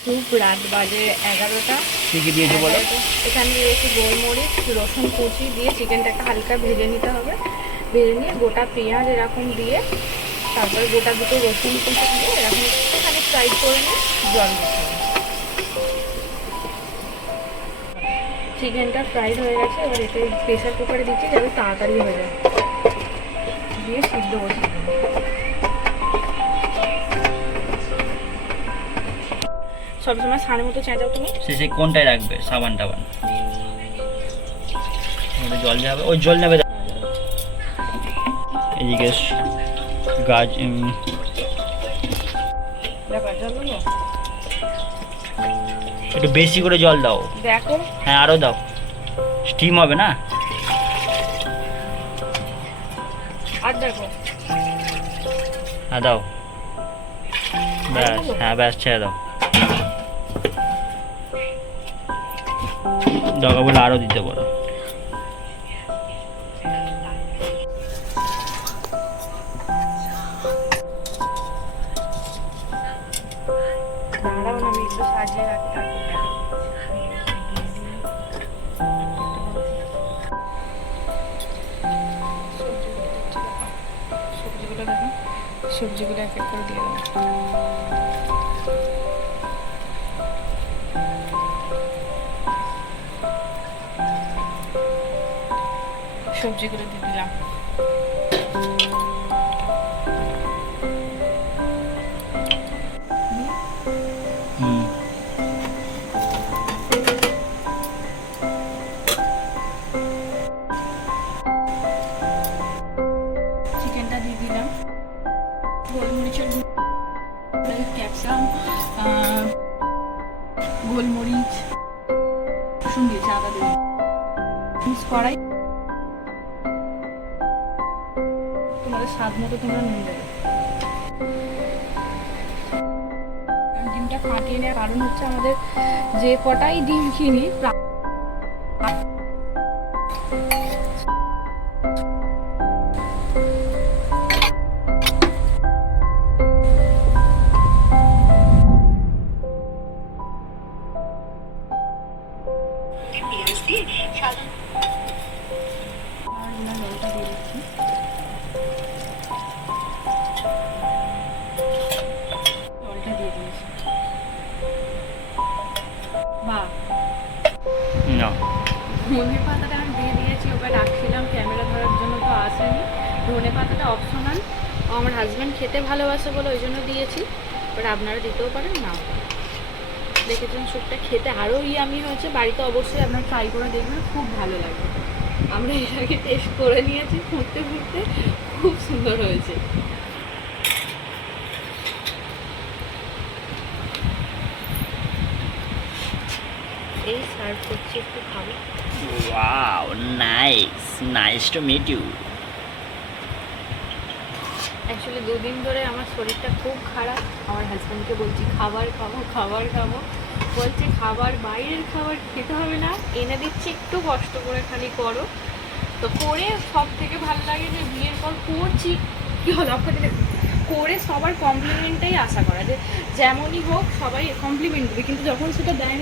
খুব রাত বাজে 11টা। কি কি দিয়েছে বলো? এখানে দিয়েছি গোলমরিচ, রসুন কুচি দিয়ে চিকেনটাকে হালকা ভেজে নিতে হবে। ভেজে নিয়ে গোটা পেঁয়াজ এরকম দিয়ে, তারপরে গোটা দুটো রসুন কুচি দিয়ে এরকম একটুখানি ফ্রাই করে নিয়ে জল দিতে হবে। চিকেনটা ফ্রাইড হয়ে গেছে, এবার এতে প্রেশার কুকারে দিচ্ছি যাতে তাড়াতাড়ি হয়ে যায়, দিয়ে সিদ্ধ বসিয়ে দেবো। সবসময় সাড়ে মতো চেঁচাও তুমি। শেষে কোনটায় রাখবে? সাবান টাবান ওটা জল যাবে, ওই জল নেবে। এদিকে গাছ একটু বেশি করে জল দাও। দেখো, হ্যাঁ আরো দাও, স্টিম হবে না। আর দেখো, হ্যাঁ দাও, ব্যাস। হ্যাঁ ব্যাস, ছেড়ে দাও। দরকার বলে আরো দিতে পারো। দাঁড়াও না, আমি একটু সাজিয়ে রাখতে হবে। সবজিগুলো দেখো, সবজিগুলো এক এক করে দিয়ে দেবো। সবজিগুলো দিয়ে দিলাম। চিকেনটা দিয়ে দিলাম, গোলমরিচের ক্যাপসিকাম, গোলমরিচ, রসুন দিয়েছি, আদা দিয়ে মিক্স করাই। তোমাদের স্বাদ মতো তোমরা নুন দেবে। ডিমটা ফাটিয়ে নেওয়ার কারণ হচ্ছে আমাদের যে কটাই ডিম কিনি জলটা দিয়ে দিচ্ছি। জলটা দিয়ে দিয়েছি। বাহ, ধনে পাতাটা আমি দিয়ে দিয়েছি, ওকে রাখছিলাম ক্যামেরা ধরার জন্য, তো আসেনি। ধনে পাতাটা অপশনাল, আমার হাজব্যান্ড খেতে ভালোবাসে বলে ওই জন্য দিয়েছি, বাট আপনারা দিতেও পারেন না। দেখেছেন স্যুপটা খেতে আরও ইয়ামি হয়েছে। বাড়িতে অবশ্যই আপনারা ট্রাই করে দেখবেন, খুব ভালো লাগে। আমরা এর আগে টেস্ট করে নিয়েছি, ফুটতে ফুটতে খুব সুন্দর হয়েছে। এই সার্ভ করছি, একটু খাবো। Wow, nice, nice to meet you. Actually দুদিন ধরে আমার শরীরটা খুব খারাপ। আমার হাজব্যান্ডকে বলছি খাবার খাবো, খাবার খাবো, বলছে খাবার, বাইরের খাবার খেতে হবে না, এনে দিচ্ছি, একটু কষ্ট করে খালি করো। তো করে সব থেকে ভালো লাগে যে বিয়ের পর করছি, কী হলো আপনাদের করে সবার কমপ্লিমেন্টটাই আশা করা, যে যেমনই হোক সবাই কমপ্লিমেন্ট দেবে, কিন্তু যখন সেটা দেয় না